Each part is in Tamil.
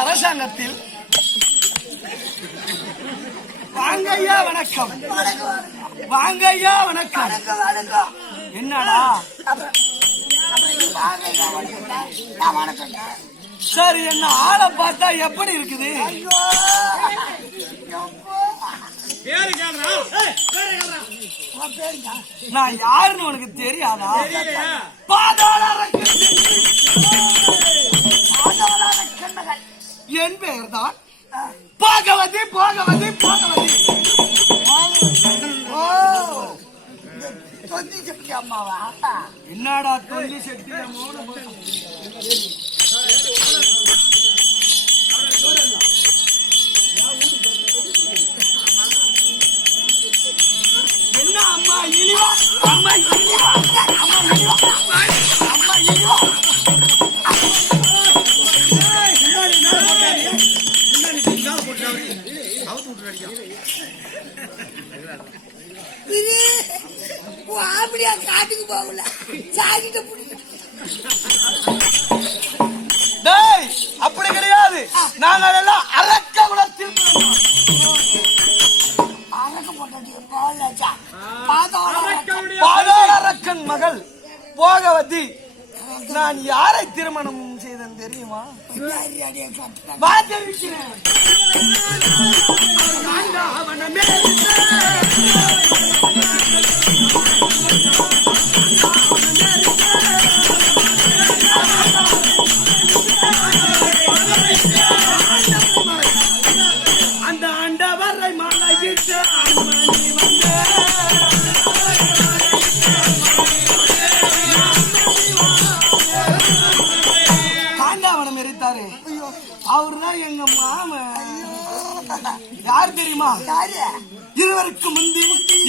அரசாங்கத்தில் வாங்கய்யா வணக்கம். வாங்கய்யா வணக்கம். என்னடா சரி, என்ன ஆளை பார்த்தா எப்படி இருக்குது? நான் யாருன்னு உனக்கு தெரியாதா? என் பெயர் தான் பாகவதி. பாகவதி பாகவதி. என்னடா தொந்தி சக்தி? என்ன அம்மா இழிவா? அம்மா இழிவா? அம்மா இழிவா? அம்மா இழிவா? அப்படியா காட்டுக்கு போகல சாகிட்ட அப்படி கிடையாது. நாங்கள் எல்லாம் அரக்க குலத்தில் அரக்கன் மகள் போகவதி. நான் யாரை திருமணம் செய்தேன் தெரியுமா? அந்த ஆண்டவரை மலையிட்டு காண்டாவனம் எரித்தாரு. அவருதான் எங்க மாமன். யார் தெரியுமா? இருவருக்கு முந்தி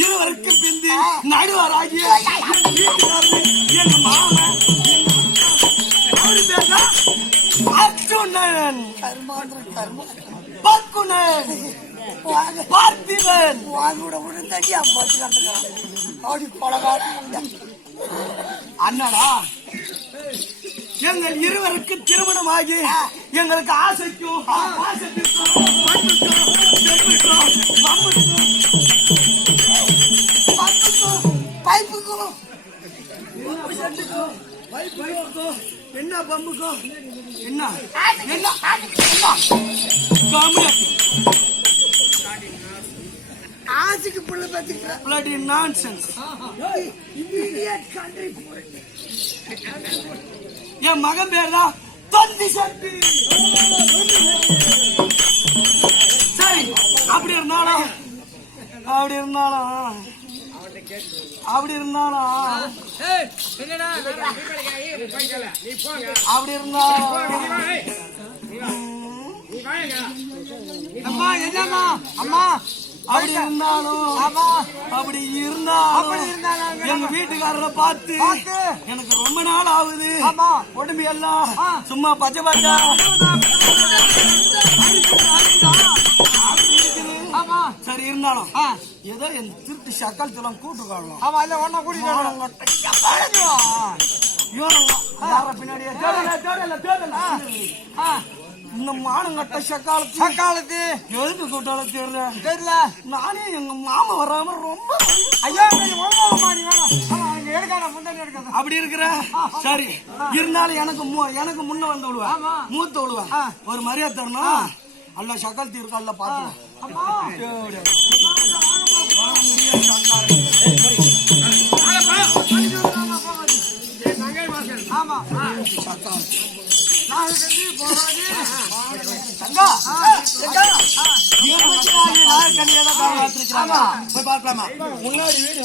இருவருக்கு பிந்தி நடுவராகிய எங்க மாமன். அவரு பேர் அர்ஜுனன், பக்குனன், பார்த்திபன். அண்ணடா, எங்கள் இருவருக்கு திருமணமாகி எங்களுக்கு ஆசைக்கும் பைப்புக்கும் என்ன பம்புக்கும் என்ன என்ன ஆசைக்கு புள்ள பத்தி நான்சென்ஸ். என் மகன் பேர் தான் தொந்தி சக்தி. சரி, அப்படி இருந்தாலும் அப்படி இருந்தாலும் அப்படி இருந்தாலும் அப்படி இருந்தாலும் அம்மா என்னம்மா அம்மா அப்படி இருந்தாலும் அப்படி இருந்தாலும் எங்க வீட்டுக்காரரை பார்த்து எனக்கு ரொம்ப நாள் ஆகுது. உடம்பு எல்லாம் சும்மா பச்சை பச்சை சரி இருந்தாலும் ஏதோ என் திருட்டு சக்காலத்தெல்லாம் கூட்டுக்காரலாம். பின்னாடியே இந்த மானங்கட்ட சக்காலத்து எதுக்கு கூட்டாலும் தெரியல. நானே எங்க மாமா வராம ரொம்ப அப்படி இருக்கிற. சரி இருந்தாலும் எனக்கு முன்ன வந்து விழுவா, மூத்த விழுவா. ஒரு மரியாதை தரணும். அல்ல சக்காலத்து இருக்கா அல்ல பாத்து ஆமா போய் பார்க்கலாமா? முன்னாடி வீடு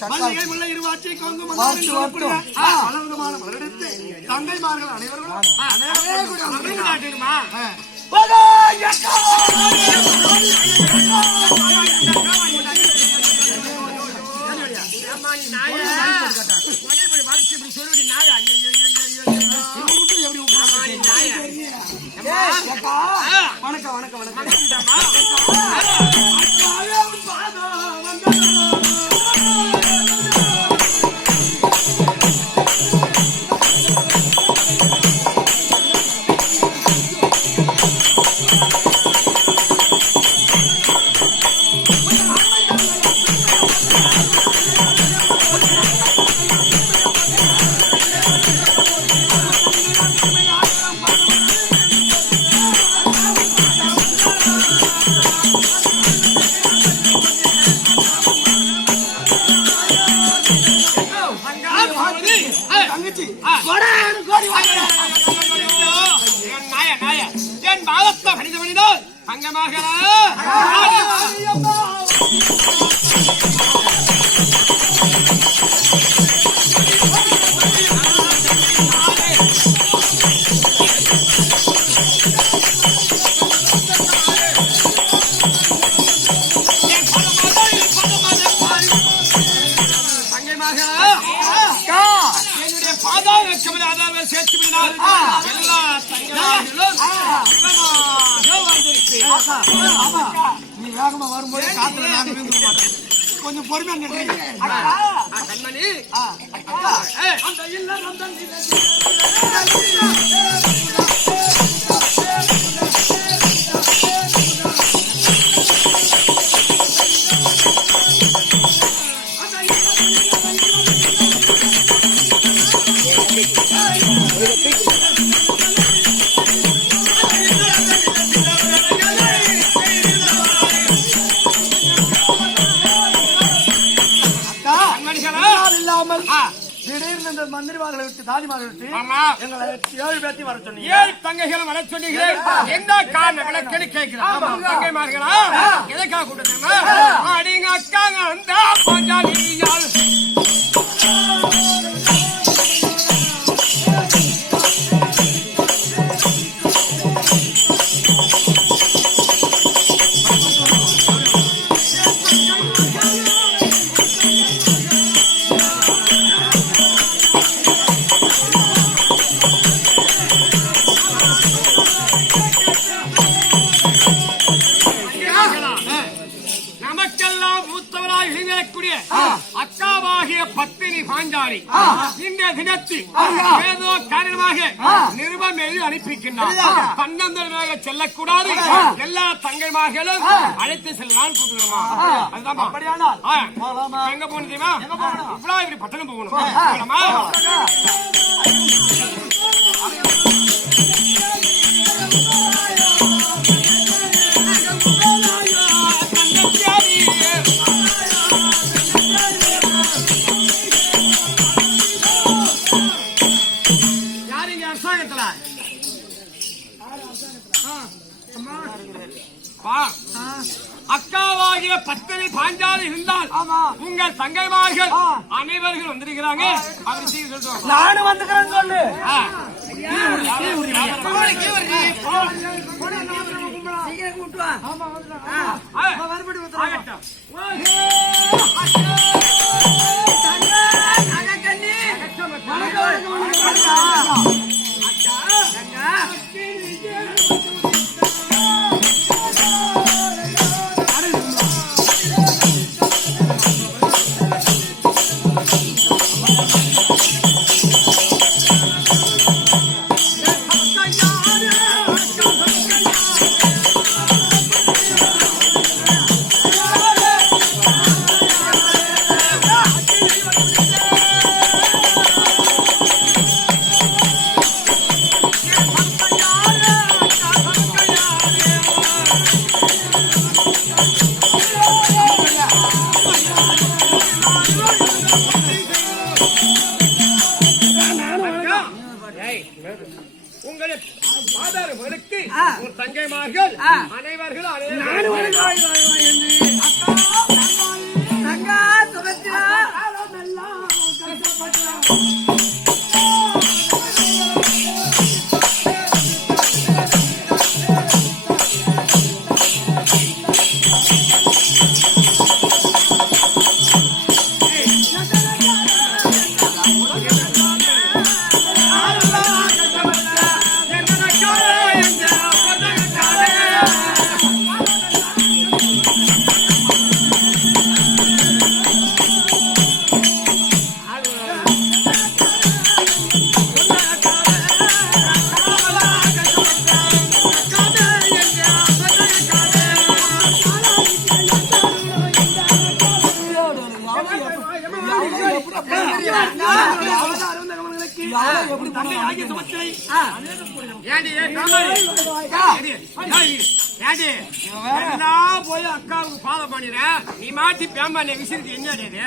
மல்லிகை முல்லை இருவாச்சி கொங்கு பலவிதமான மலரெடுத்து தங்கைமார்கள் அனைவரும் வணக்கம் வணக்கம் வணக்கம் என் பாலத்தை கணித மனிதன் அங்கமாக என்னுடைய பாதாள கமலாதார சேர்த்து விடால் எல்லா தங்கங்களும் நீ வேகமா வரும்போது காத்துல நாங்க விழுந்து மாட்டோம். கொஞ்சம் பொறுமையா கண்மணி அந்த இல்லம் இல்லாமல் திடீர்னு இந்த மந்திரிமார்களை விட்டு தாதிமார்களை விட்டு எங்களை 7 பேர்த்தையும் வர சொன்னீங்க. 7 தங்கைகளும் வர சொன்னீங்க. என்ன காரணம் விளக்கெடு கேட்கிறேன். தங்கைமார்களா எதுக்காக கூட்டணுமா? அடிங்க அக்காங்க அந்த பஞ்சாலியால் அக்காவாகிய பத்தினி பாஞ்சாலி இந்த தினத்தில் ஏதோ காரணமாக நிருபம் எழுதி அனுப்பிக்கின்றார். கண்ணந்தரமாக செல்லக்கூடாது, எல்லா தங்கைமார்களும் அழைத்து செல்லலாம் கூட்டுமா. அதுதான் அப்படியானால் எங்க போகணும் தெரியுமா? இவ்வளவு இப்படி பட்டணம் போகணும். அக்காவாகிய பத்தினி பாஞ்சாலி இருந்தால் உங்கள் தங்கைமார்கள் அனைவர்கள் வந்திருக்கிறாங்க. அப்படி சொல்றோம். நானும் வந்துக்கிறேன் சொல்லு. தங்கைமார்கள் அனைவர்கள் அக்கா, தங்கா, சுபத்ரா யாரும் எப்படி தங்கை பண்ணாங்க? ஆகிய சுமத்திரை. ஏண்டி, காமாரி? ஏண்டி, எல்லாம் போய் அக்காவுக்கு ஃபாலோ பண்ணிடுற. நீ மாட்டி பேம்பானே விசிறிட்டு என்னடி இது?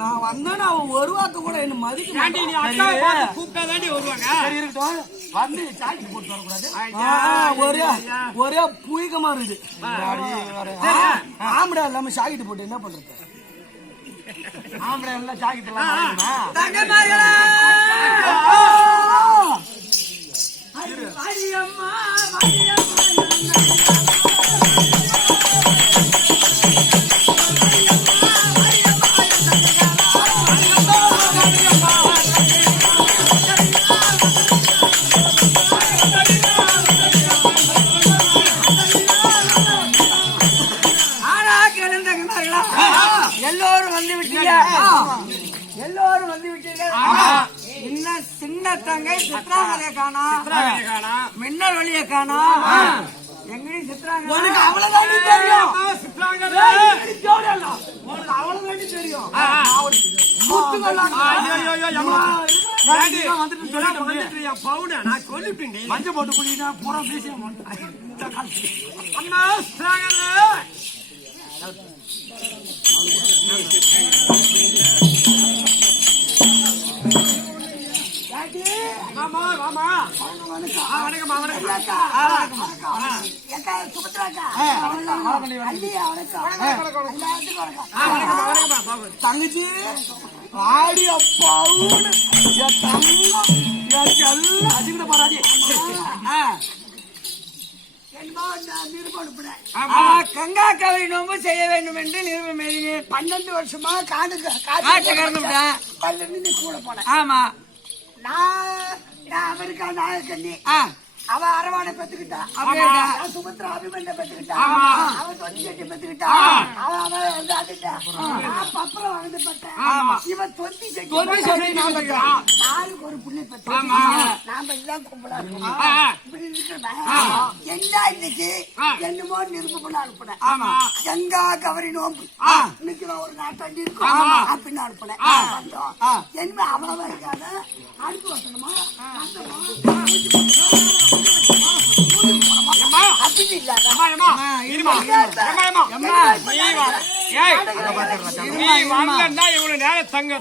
நான் வந்தேன்னா அவன் ஒரு வார்த்தை கூட என்ன மதிக்க ஏண்டி, நீ அக்காவை பார்த்து கூப்பிட்டா தாண்டி வருவாங்க. இருக்கட்டும். வந்து சாக்கெட் போட்டு வரக்கூடாது. ஒரே புயக்கமா இருக்குது. ஆம்படா இல்லாம சாக்கெட் போட்டு என்ன பண்றது? ஆம்படா எல்லாம் சாக்கெட் எல்லாம் தங்கமார்களா எல்லோரும் வந்து விட்டீங்க. எல்லோரும் வந்து விட்டீர்கள். இன்னும் சின்ன தங்கை சித்ராங்கதைய காணா, மின்னல் வழிய காணா. எங்கடி சித்ராங்க? அவ்வளவுதான் தெரியும். சித்ராங்கதை. உனக்கு அவ்வளவுதான் தெரியும். நான் சொல்லிட்டேன். மஞ்சள் போட்டு குடினா பூரா பேசிய அம்மா சித்ராங்கதை. ஆமா ஆமா வணக்கம் தங்கச்சி ஆடி அப்பாவுன்னு என் தங்கம் எல்லாம் அசிக்கிட்ட போறாடி. கங்கா கவரி நோம்பு செய்ய வேண்டும் என்று நிறுவனம் எழுதினேன். 12 வருஷமா காட்டு கறந்து கூட போனேன். ஆமா, நான் அவருக்கா நாயக்கண்ணி அவ அரவானை பெற்றுக்கிட்டா. சுமத்ரா அபிமன்ய பெற்றுக்கிட்டா. அவன் தொட்டி கட்டி பெற்றுக்கிட்டா. அவன் வந்து அதுட்டா. பப்பரம் வந்து பட்டேன். இவன் தொட்டி கட்டி நாளுக்கு ஒரு புள்ளி பெற்று நாம எல்லாம் கும்பலா இருக்கோம். இப்படி இருக்கிறேன். என்ன இன்னைக்கு என்னமோ நிருப்பம் பண்ண அனுப்புனேன். கங்கா கவரி நோம்பு இன்னைக்கு நான் ஒரு நாட்டாண்டி இருக்கும் அப்படின்னு அனுப்புனேன். என்ன அவ்வளவுதான் இருக்காத அனுப்பி வசனமா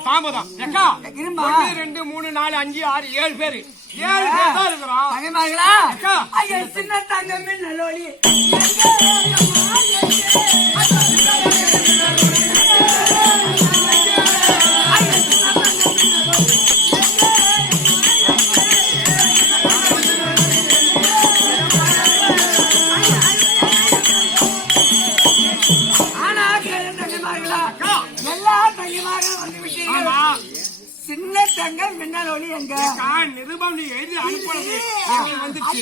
தாமதம் 1 2 3 4 5 6 7 பேரு 7 பேர் தான் இருக்கிறோம். சின்ன தங்கமே நல்லோலி சின்ன தங்கம் மின்னல் ஒளி எங்க நிருபம் நீ எழுதி அனுப்புறது வந்துச்சு.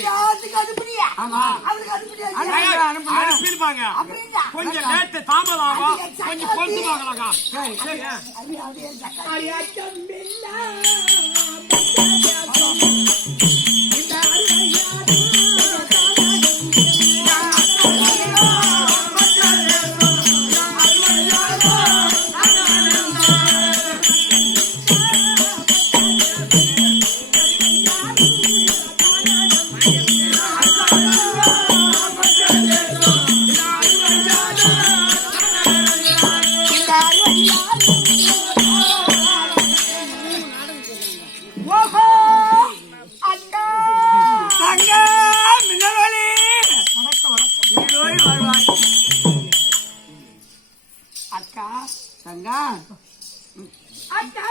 அனுப்பிருப்பாங்க. கொஞ்சம் நேற்று தாமதம் ஆகும். கொஞ்சம் பொறுத்து பார்க்கலாங்க. அக்கா தங்கா அக்கா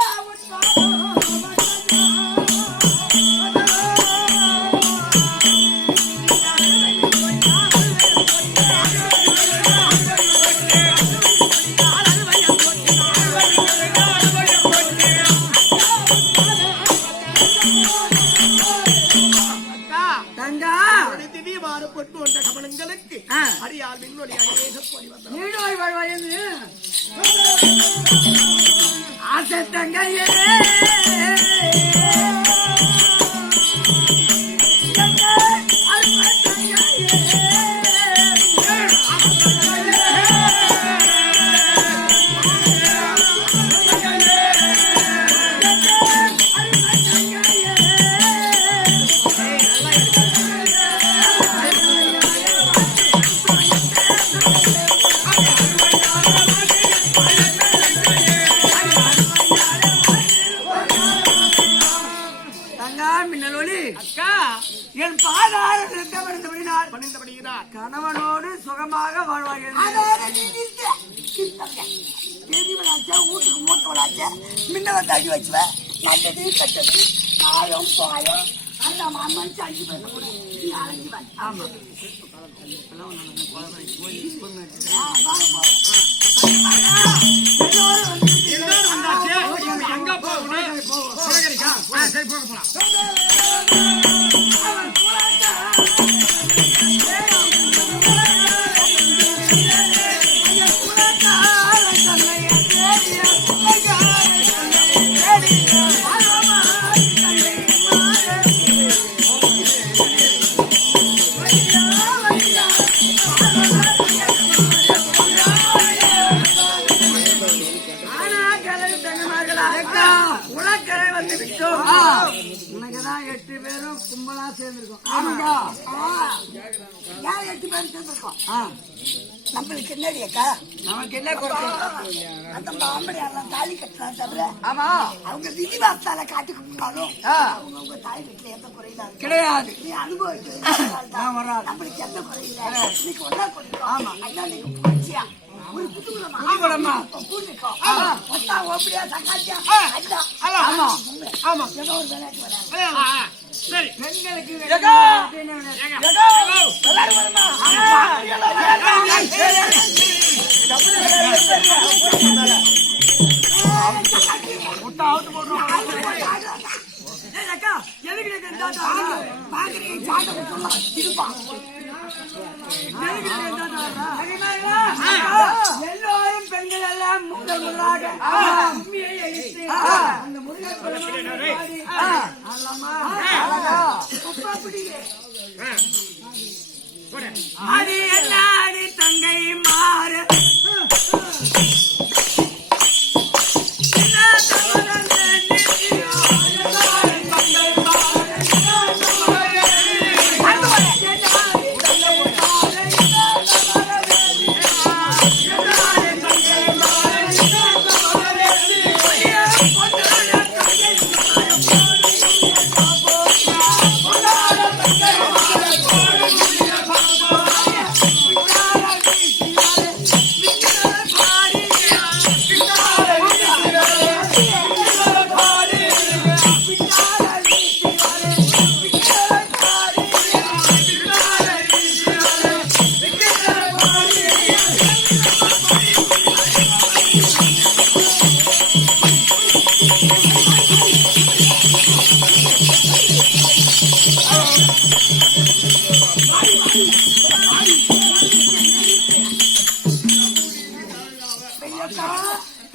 ஆசை தங்கையே ஆசைப்படுகிறார். கணவனோடு சுகமாக வாழ்வார்கள். அதாவது நீ நிறுத்து. நிறுத்தங்க. பெரியவனாச்சா, வீட்டுக்கு மூத்தவனாச்சா, முன்னவ தள்ளி வச்சுவேன். நல்லது கெட்டது காயம் பாயம் அந்த மனுஷன் அஞ்சு பேச கூட நீ அழைஞ்சி வாங்க. ஆமா. எல்லாரும் வந்தாச்சு. இப்ப எங்க போகணும்? சிவகரிக்கா? சரி, போக போலாம். உலக்கரை வந்து விட்டோம். உனக்குதான் 8 பேரும் கும்பலா சேர்ந்திருக்கோம். ஆமாங்க. யார் 8 பேர் சேர்ந்துருக்கோம்? நம்மளுக்கு என்னடி அக்கா? நமக்கு என்ன கொடுத்து? அந்த மாமடி எல்லாம் தாலி கட்டினா தவிர ஆமா, அவங்க விதிவாசத்தால காட்டி கொடுத்தாலும் அவங்க உங்க தாய் வீட்டுல எந்த குறையில கிடையாது. நீ அனுபவிச்சு வராது. நம்மளுக்கு எந்த குறையில இன்னைக்கு ஒன்னா கொடுத்தோம். ஆமா, அண்ணா நீங்க பூச்சியா ஒரு புதுக்குளமா? பூண்டிக்கோம். ஒத்தா ஓப்படியா சக்காச்சியா அண்ணா. ஆமா, ஆமா. ஏதோ ஒரு விளையாட்டு விளையாடு. சரி. பெண்களுக்கு ஏகோ. எல்லாரும் வருமா? அக்கா, எதுக்கு நீங்க இந்த தாத்தா? பாக்குறீங்க சாட்டை சொல்லலாம் இருப்பான். எதுக்கு நீங்க இந்த தாத்தா? தெரியுமாங்களா? எல்லோரும் பெண்கள் எல்லாம் முதலாக உண்மையை எழுத்து அந்த முருகன் பெருமானை பாடி, அல்லமா, அழகா, அப்பா பிடிங்க. அடி என்ன அடி தங்கை மாறு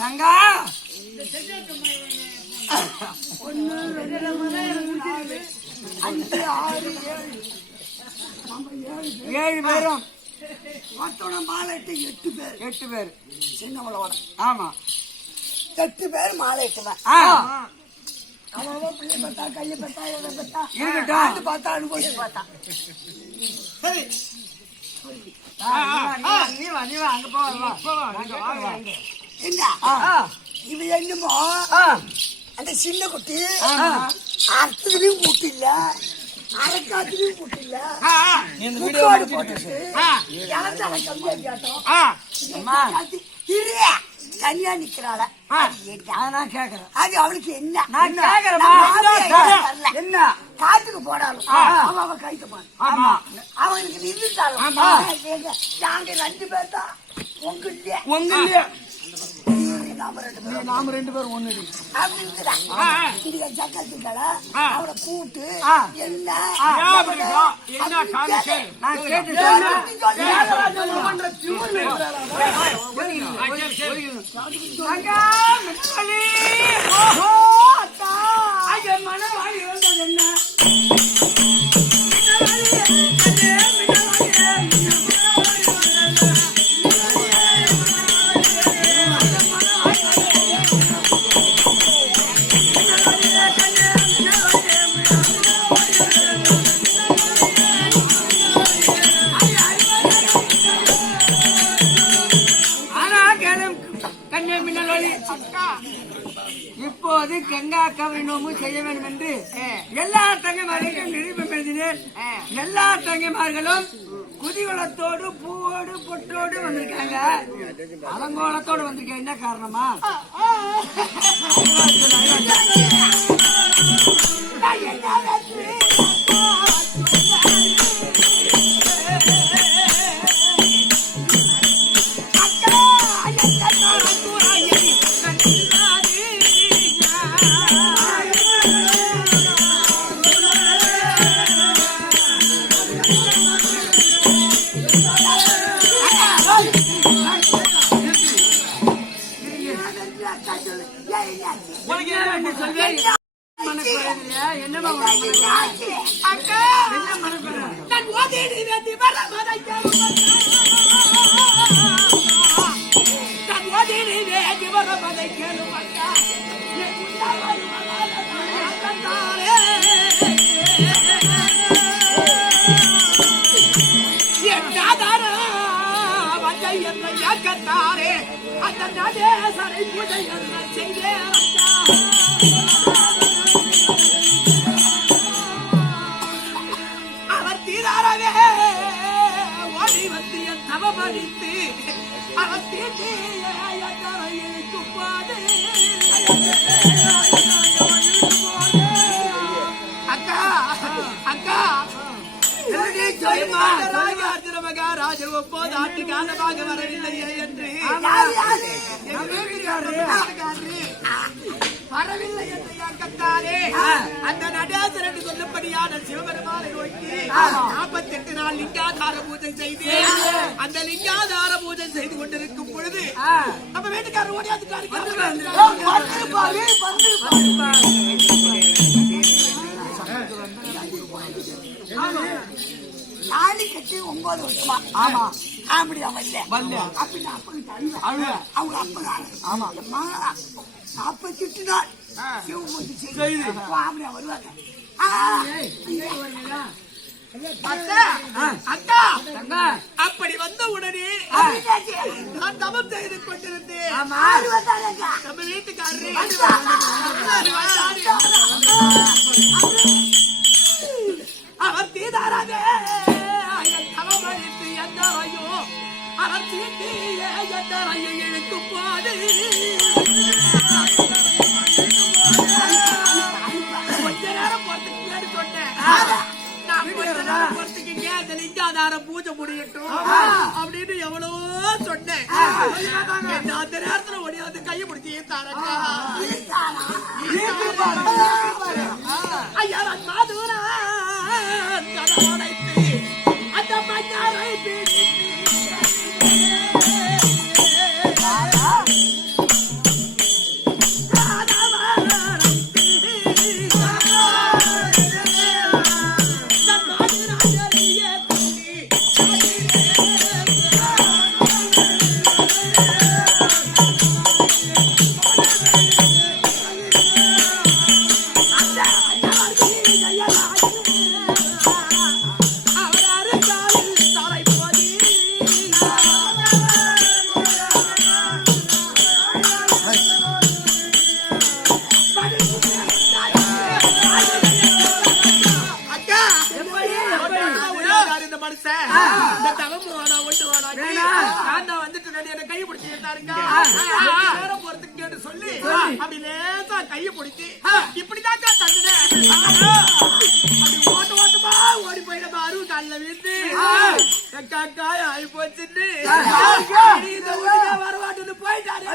தங்கா 1 2 3 5 6 7 7 பேரும் மொத்தம் மாலைட்டு 8 பேர். 8 பேர் சின்னவளோட ஆமா. 8 பேர் மாலைட்டுவேன். ஆ, அவன் பிள்ளை பார்த்தா கையை பார்த்தா எதை பார்த்தா இருக்கட்டும். அது பார்த்தா அனுபவிச்சு பார்த்தா. சரி. நீ வா அங்க போவா. என்ன இவ என்னமோ அந்த சின்ன குட்டி அர்த்தத்திலையும் கூட்டில்ல அரைக்காத்திலையும் கூட்டில்ல முக்கோடு போட்டுட்டு இளந்தால கம்மியா கேட்டோம். தனியா நிக்கிறாள நான் கேக்குறேன். அது அவளுக்கு என்ன நான் கேக்குறேன். என்ன காத்துக்கு போடாலும் அவ கைத்து போன ஆமா, அவங்களுக்கு நின்றுட்டாலும் நாங்க 2 பேர் தான் உங்க இல்லையா உங்க இல்லையா? நாம 2 பேரும் ஒண்ணு சக்கத்துக்களை அவளை கூட்டு என்ன என்ன காமிச்சு? நான் கேட்டு மனவாழி இருந்தது என்ன? இப்போ இப்போது கங்கா கவரி நோம்பு செய்ய வேண்டும் என்று எல்லா தங்கைமார்களுக்கும் நிரூபம் எழுதினேன். எல்லா தங்கைமார்களும் குதிகுலத்தோடு பூவோடு பொட்டோடு வந்திருக்காங்க. அலங்கோலத்தோடு வந்திருக்கேன். என்ன காரணமா? அவர் தீராரவே ஓடி வந்து என் தவமடித்து அவர் அக்கா அக்கா மகாராஜர் ஒப்போது ஆட்டு காலமாக வரவில்லையே என்று வரவில்லை என்று கத்தாரே அந்த நடேசரன் சொல்லப்படியான சிவபெருமானை நோக்கி 48 நாள் லிங்காதார பூஜை செய்து அந்த லிங்காதார பூஜை செய்து கொண்டிருக்கும் பொழுது நம்ம வீட்டுக்காரர் ஓடியாந்துட்டாரு. தாலி கட்டி 9 வருஷமா. ஆமா அப்படியா வரல அப்படின்னா அவங்க அப்ப ஆமா 48 நாள் சிவபூஜை செய்து அப்படியா வருவாங்க. அக்கா அப்படி வந்த உடனே நான் தவம் செய்து கொண்டிருந்தேன். நம்ம வீட்டுக்காரரு அவர் தீதாராக தவம் அளித்து எந்தரையோ அவர் தீட்டி எந்தரையை இழுக்கும் போது கொஞ்ச நேரம் பொறுத்துக்கேன்னு சொன்னேன். லிங்காதார பூஜை முடியட்டும் அப்படின்னு எவ்வளவோ சொன்னேன். அந்த நேரத்துல ஒடியாந்து கையை முடிச்சு தாரக்கா ஐயா மாதூரா அந்த மஞ்சாரை கையை பிடிச்சி சொல்லி அப்படி லேசா கையை பிடிச்சி இப்படிதான் ஓட்டு ஓட்டுமா ஓடி போயிட அருவு காலில் வீட்டு காய் ஆகி போச்சுன்னு வரவாட்டுன்னு போயிட்டாரு.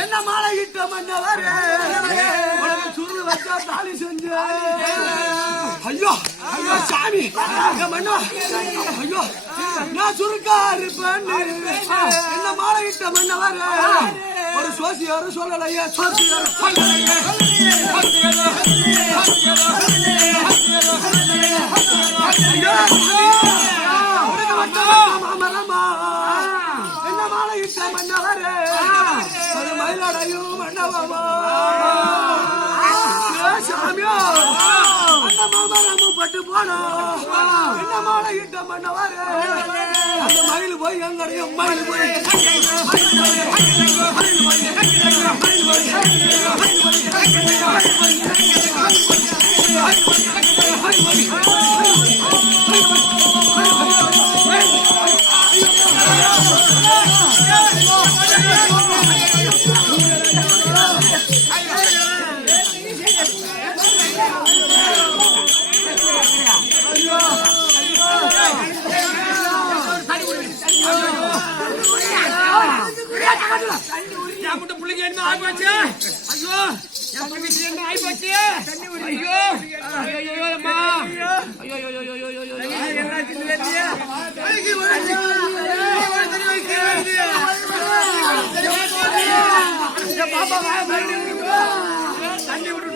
என்ன மாலை இட்ட மன்னவர் சுருள் வச்சா தாலி செஞ்சு ஐயோ ஐயோ சாமி மன்னோ ஐயோ நான் சுருக்கா இருப்பேன் என்ன மாலை இட்ட மன்னவர் ஒரு சோசியாரும் சொல்லலையே சோசியாரும் என்ன மாலை இட்ட மன்னவர் அது மயிலாடையும் மன்னவா சாமியோ அந்த மாமரமும் பட்டு போனோம் என்ன மாலை இட்ட மன்னவர் அந்த மயில் போய் எங்கடையும் மயில் போய் பிள்ளைங்க என்ன ஆயிப்போச்சு ஐயோ என் வீட்டுல என்ன ஆயிப்போச்சு ஐயோ ஐயோ அம்மா ஐயோ ஐயோ ஐயோ ஐயோ தண்ணி விட்டு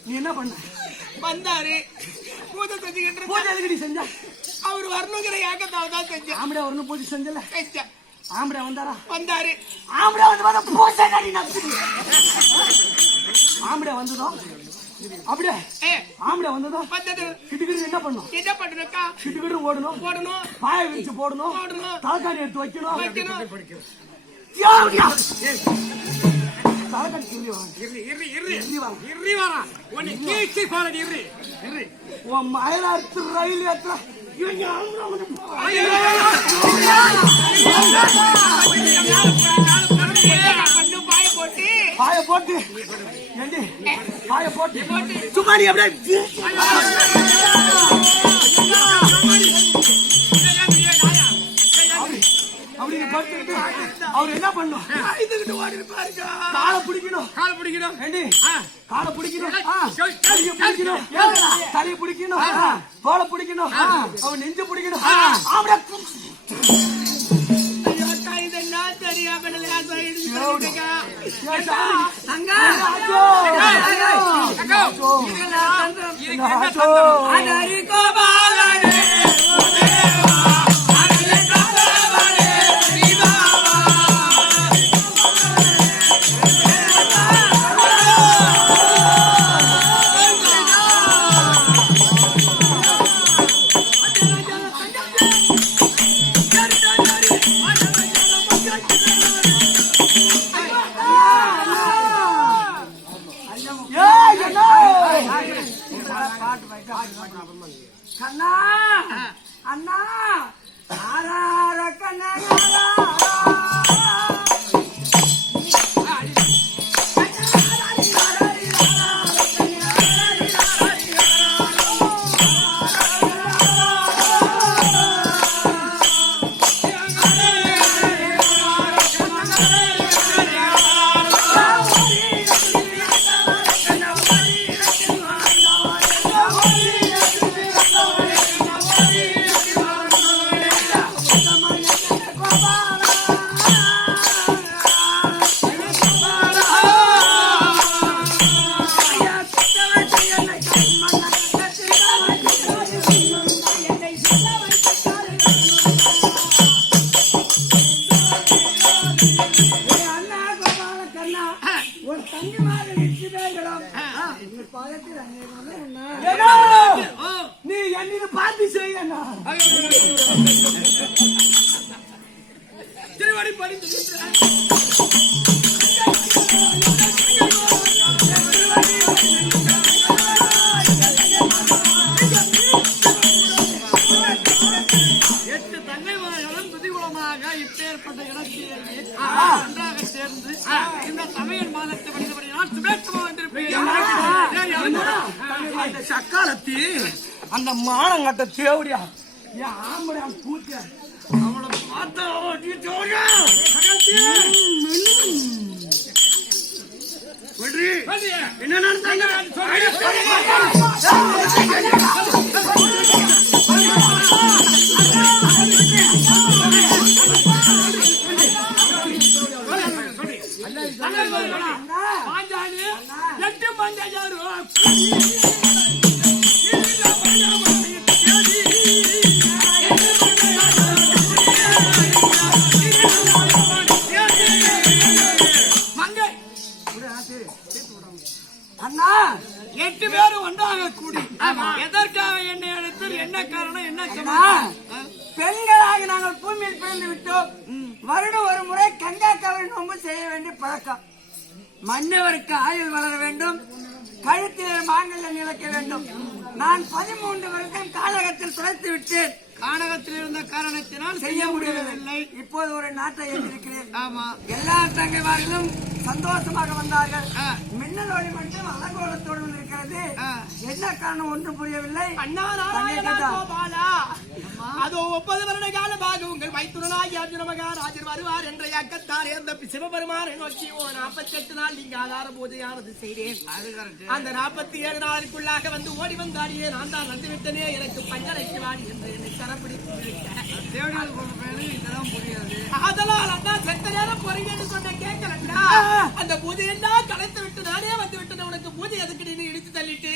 நீ என்ன பண்ண வந்தாரு பூஜை செஞ்சுக்கிட்டு பூஜை எதுக்கடி செஞ்சா அவர் வரணுங்கிற ஏக்கத்தால தான் செஞ்சேன் ஆம்பளை வரணும் பூஜை செஞ்சல செஞ்சேன் ஆம்பளை வந்தாரா வந்தாரு ஆம்பளை வந்து பார்த்தா பூஜை நடி நடக்குது ஆம்பளை வந்ததோ அப்படியே ஆம்பளை வந்ததோ வந்தது கிட்டுக்கிட்டு என்ன பண்ணும் என்ன பண்ணுறக்கா கிட்டுக்கிட்டு ஓடணும் போடணும் பாய விரிச்சு போடணும் போடணும் தலைக்காணி எடுத்து வைக்கணும் வைக்கணும் தலைக்காணி சொல்லி வாங்க உன் மயிலாடுத்து ரயில் ஏற்ற பாய போட்டு பாய போட்டு சும்மாடி அப்படியே அப்படின்னு படுத்துக்கிட்டு அவர் என்ன பண்ணும் காலை பிடிக்கணும் காலை பிடிக்கணும் கையை பிடிக்கணும் தலையை பிடிக்கணும் தோலை பிடிக்கணும் அவன் நெஞ்சு பிடிக்கணும் தங்கா அடரி கோபாலனே கண்ணா அண்ணா ஆரார கண்ணா நீ என்ன பார்த்து செய்யண்ணா திருவாடி படித்து இப்பேற்பட்ட இடத்தில் ஒன்றாக சேர்ந்து இந்த சமையல் மாதத்தை படித்தபடியால் சுபேட்சமா வந்திருப்பேன். சக்காலத்தி அந்த மானங்கட்ட தேவடியா என் ஆம்பளை பூத்தியா அவளை பார்த்தா என்ன பாஞ்சாலி 8 மண்டையாரு அண்ணா 8 பேரும் ஒன்றாக கூடி எதற்காக என்னை அழைத்து என்ன காரணம் என்ன அண்ணா, பெண்களாக நாங்கள் பூமியில் பிறந்து விட்டோம். வருடம் ஒரு முறை கங்கா கவரி நோன்பு செய்ய வேண்டிய பழக்கம். மன்னவருக்கு ஆயுள் வளர வேண்டும், கழுத்தில் மாங்கல்யம் நிலைக்க வேண்டும். நான் 13 வருடம் காலகத்தில் துளைத்து விட்டேன். கானகத்தில் இருந்த காரணத்தினால் செய்ய முடியவில்லை. இப்போது ஒரு நாட்டை ஏற்றிருக்கிறேன். ஆமா, எல்லா தங்கைமார்களும் சந்தோஷமாக வந்தார்கள். மின்னல் ஒளி மட்டும் அலங்கோலத்தோடு இருக்கிறது. என்ன காரணம் ஒன்று புரியவில்லை. அண்ணா நாராயணா கோபாலா, அதோ 30 வருட காலமாக உங்கள் மைத்துனனாகி அர்ஜுன மகாராஜர் வருவார் என்ற அக்கத்தால் இருந்த சிவபெருமானை நோக்கி 48 நாள் நீங்க ஆதார பூஜையானது செய்தேன். அந்த 47 நாளுக்குள்ளாக வந்து ஓடி வந்தாடியே நான் தான் வந்து விட்டனே, எனக்கு பஞ்சரைக்கு வாடி என்று என்னை தரப்பிடித்து இதெல்லாம் புரியாது. அதனால் அண்ணா செத்த நேரம் பொறுங்கன்னு சொன்ன கேட்கலண்டா. அந்த பூஜையெல்லாம் கலைத்து விட்டு நானே வந்து விட்டேன். உனக்கு பூஜை எதுக்கு நீ இடித்து தள்ளிட்டு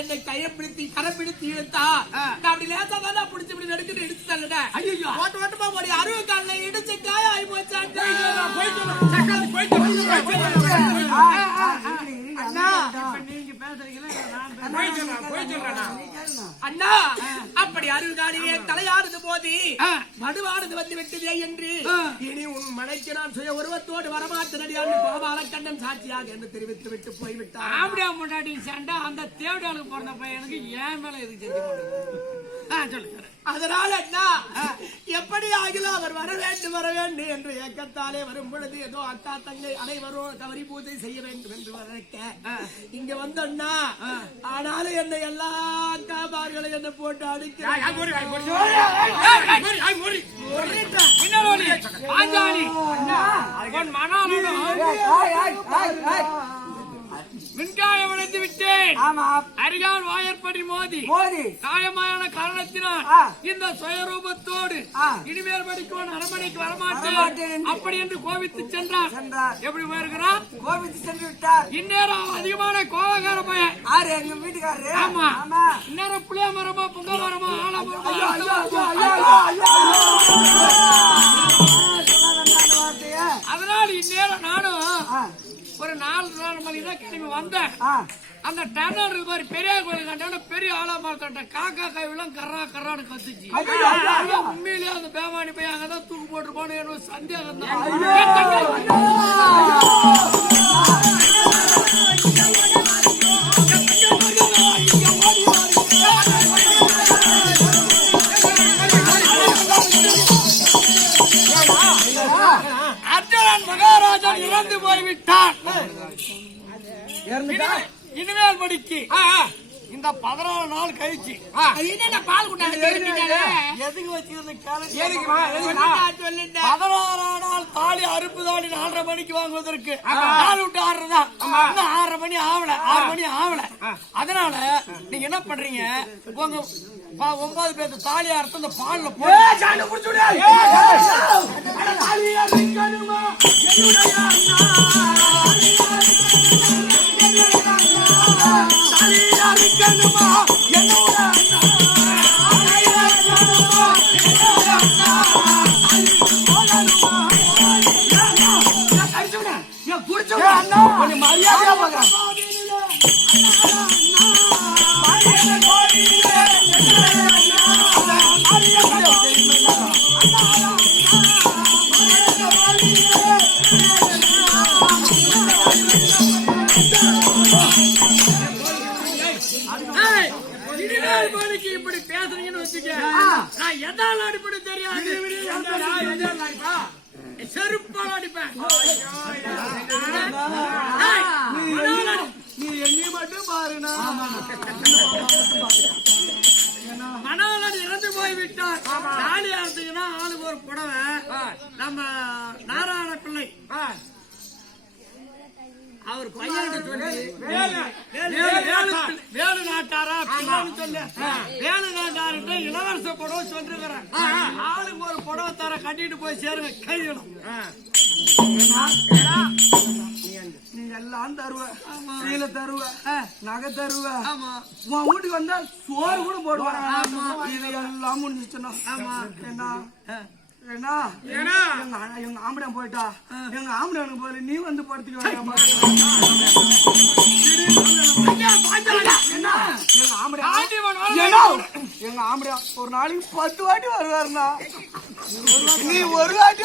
என்னை கையப்பிடித்து கரப்பிடித்து இழுத்தா நான் அப்படி லேசா தான் பிடிச்சி இப்படி நடுக்கிட்டு இடிச்சு தள்ளிட்டேன். ஐயோ ஓட்டு ஓட்டமா போடி 60 காலில் இடிச்சு காய ஆகி போச்சாண்டா. அண்ணா அப்படி அருள்காரியே தலையாடுது போது மடுவாடுது வந்து விட்டதே என்று இனி உன் மனைக்கு நான் சுய உருவத்தோடு வரமாட்டேன் கோபால கண்ணன் சாட்சியாக என்று தெரிவித்து விட்டு போய்விட்டார். ஆம்படியா முன்னாடி சண்டை அந்த தேவடாளுக்கு பிறந்த பையனுக்கு ஏன் மேல எதுக்கு செஞ்சு சொல்லுங்க. அதனால என்ன எப்படி ஆகிலும் அவர் வர வேண்டும் என்று ஏக்கத்தாலே வரும் பொழுது ஏதோ அக்கா தங்கை அனைவரும் கவரி பூஜை செய்ய வேண்டும் என்று வரக்க இங்க வந்தோம்னா ஆனாலும் என்னை எல்லா அக்காபார்களும் என்ன போட்டு மின்காயம் அடைந்து விட்டேன். ஆமா அருகால் வாயற்படி மோதி மோதி காயமான காரணத்தினால் ஆ. இந்த சுயரூபத்தோடு ஆ. இனிமேல் படிக்கும் அரண்மனைக்கு வரமாட்டேன் வரமாட்டேன் அப்படி என்று கோபித்து சென்றார். சென்றார். எப்படி போயிருக்கிறான்? கோபித்து சென்று விட்டார். இந்நேரம் அவன் அதிகமான கோபக்கார பையன். ஆறு எங்க வீட்டுக்காரரு. ஆமா. ஆமா. இந்நேரம் புளிய மரமா புங்க மரமா ஆலமரமா ஐயோ ஐயோ ஐயோ ஐயோ ஐயோ சொல்லாத வார்த்தைய. அதனால இந்நேரம் நானும் ஆ. ஒரு 4 மணி தான் கிளம்பி வந்தேன். ஆ. அந்த டர்னர் மாதிரி பெரிய கோயில் கண்டான பெரிய ஆலமரத்தோட காக்கா கைவிலாம் கர்ரா கர்ரான்னு கத்துச்சு. ஐயோ, ஐயோ, ஐயோ. உண்மையிலேயே அந்த பேமானி போய் அங்கதான் தூக்கு போட்டு போன எனக்கு சந்தேகம் தான். அர்ஜுனன் மகாராஜன் இறந்து போய்விட்டான். இனிமேல் படிக்கு இந்த 14 நாள் கழிச்சு என்னென்ன பால் குட்டாங்க எதுக்கு வச்சிருந்த எதுக்குமா? 16 நாள் தாலி அறுப்பு தாலி 4:30 மணிக்கு வாங்குவதற்கு நாள் விட்டு 6:30 தான். இன்னும் 6:30 மணி ஆவல 6 மணி ஆவல. அதனால நீங்க என்ன பண்றீங்க? உங்க 9 பேருக்கு தாலி அறுத்து அந்த பால்ல போய் கொஞ்சம் மரியாதையா பாக்குறேன். இனிமேல் மணிக்கு இப்படி பேசுறீங்கன்னு வச்சுக்க நான் எதால அடிப்படை தெரியாது. செருப்பால் அடிப்பேன். நீ எண்ணி மட்டும் பாருண்ணா. மணாளன் இறந்து போய்விட்டார். தாலி அறுத்துக்குன்னா ஆளுக்கு ஒரு புடவை. நம்ம நாராயண பிள்ளை அவர் பையன் சொல்லி வேலு நாட்டாரா பிள்ளைன்னு சொல்லு. வேலு நாட்டார்கிட்ட இளவரச புடவை சொல்லிருக்கிறேன். ஆளுக்கு ஒரு புடவை தர கட்டிட்டு போய் சேருங்க கைதிடும். நீ எல்லாம் தருவ, சீல தருவ, நகை தருவ. ஆமா உன் வீட்டுக்கு வந்தா சோறு கூட போடுவாங்க. இது எல்லாம் முடிஞ்சிச்சுன்னா என்ன எங்க ஆம்படியான் போயிட்டா, எங்க ஆம்படியானுக்கு போல நீ வந்து படுத்துக்க. எங்க ஆம்படியா ஒரு நாளைக்கு 10 வாட்டி வருவாருண்ணா. நீ ஒரு வாட்டி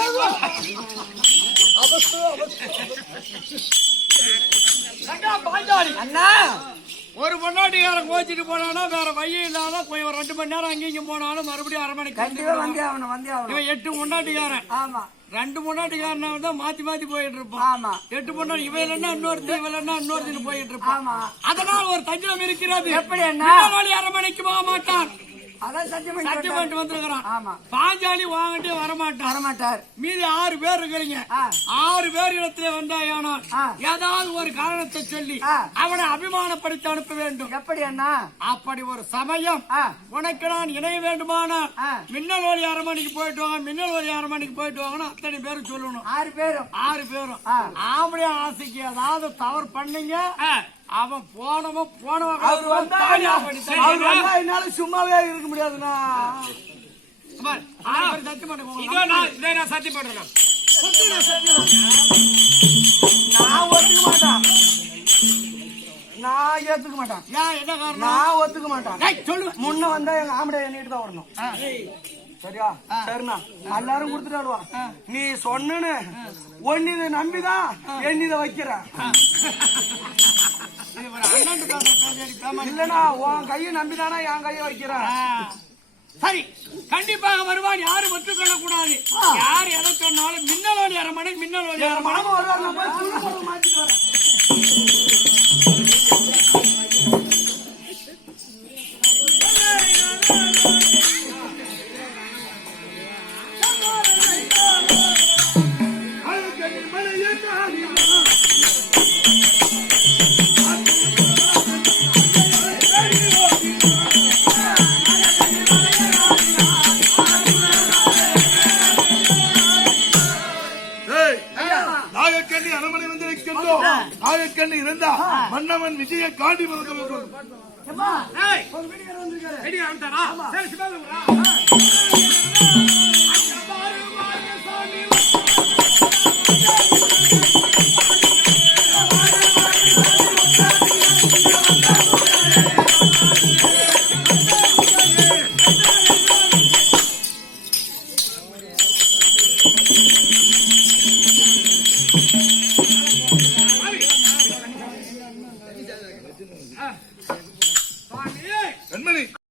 அண்ணா ஒரு பொண்டாட்டிக்காரன் கோச்சிட்டு போனாலும் வேற வழி இல்லாத கொஞ்சம் 2 மணி நேரம் அங்கேயும் போனாலும் மறுபடியும் 1/2 மணிக்கு கண்டிப்பா வந்தே ஆகணும், வந்தே ஆகணும். இவன் 8 பொண்டாட்டிக்காரன். ஆமா 2 பொண்டாட்டிக்காரனா தான் மாத்தி மாத்தி போயிட்டு இருப்பான். ஆமா 8 பொண்டாட்டி இவன் இல்லைன்னா இன்னொருத்தர், இவன் இல்லைன்னா இன்னொருத்தர் போயிட்டு இருப்பான். ஆமா. அதனால் ஒரு தஞ்சம் இருக்கிறது. எப்படி என்ன? 1/2 மணிக்கு போக மாட்டான். அதான் சத்தியம் சத்தியம் பண்ணிட்டு வந்திருக்கிறான். ஆமா பாஞ்சாலி வாங்கிட்டே வரமாட்டான். வரமாட்டார். மீதி 6 பேர் இருக்கிறீங்க. 6 பேர் இடத்துல வந்தாயானால் ஏதாவது ஒரு காரணத்தை சொல்லி அவனை அபிமானப்படுத்தி அனுப்ப வேண்டும். எப்படி அண்ணா? அப்படி ஒரு சமயம் உனக்கு நான் இணைய வேண்டுமானால் மின்னல் ஒலி 1/2 மணிக்கு போயிட்டு வாங்க, மின்னல் ஒலி 1/2 மணிக்கு போயிட்டு வாங்கன்னு அத்தனை பேரும் சொல்லணும். 6 பேரும் 6 பேரும் ஆம்பளை ஆசைக்கு ஏதாவது தவறு பண்ணீங்க அவன் போனவன் அவர் வந்தா என்னால சும்மாவே இருக்க முடியாதுண்ணா. சத்தியம் பண்றேன். நான் ஒத்துக்க மாட்டான். நான் ஏத்துக்க மாட்டான். என்ன காரணம்? நான் ஒத்துக்க மாட்டான். சொல்லுவேன். முன்ன வந்தா எங்க ஆம்பளை எண்ணிட்டு தான் வரணும். சரியா? சரிண்ணா எல்லாரும் கொடுத்துட்டு வருவான். நீ சொன்னு ஒன்னித நம்பிதான் எண்ணித வைக்கிறேன். இல்லனா உன் கையை நம்பிதானா என் கையை வைக்கிறேன். சரி கண்டிப்பாக வருவான். யாரும் ஒத்துக் கொள்ளக்கூடாது. யார் எதை சொன்னாலும் மின்னல் ஒலி 1/2 மணிக்கு மின்னல் ஒலி 1/2 மணி மாமா வருவார். நான் போய் துணி மாத்திட்டு வரேன். நாயக்கண்ணி அரண்மனை வந்திருக்கின்றோம். நாயக்கண்ணி இருந்தா மன்னவன் விஜய காண்டி மறக்க ஏய், ஒரு வீட்டுக்காரர் வந்திருக்காரு. ரெடி ஆகிட்டாரா? சரி, சிவா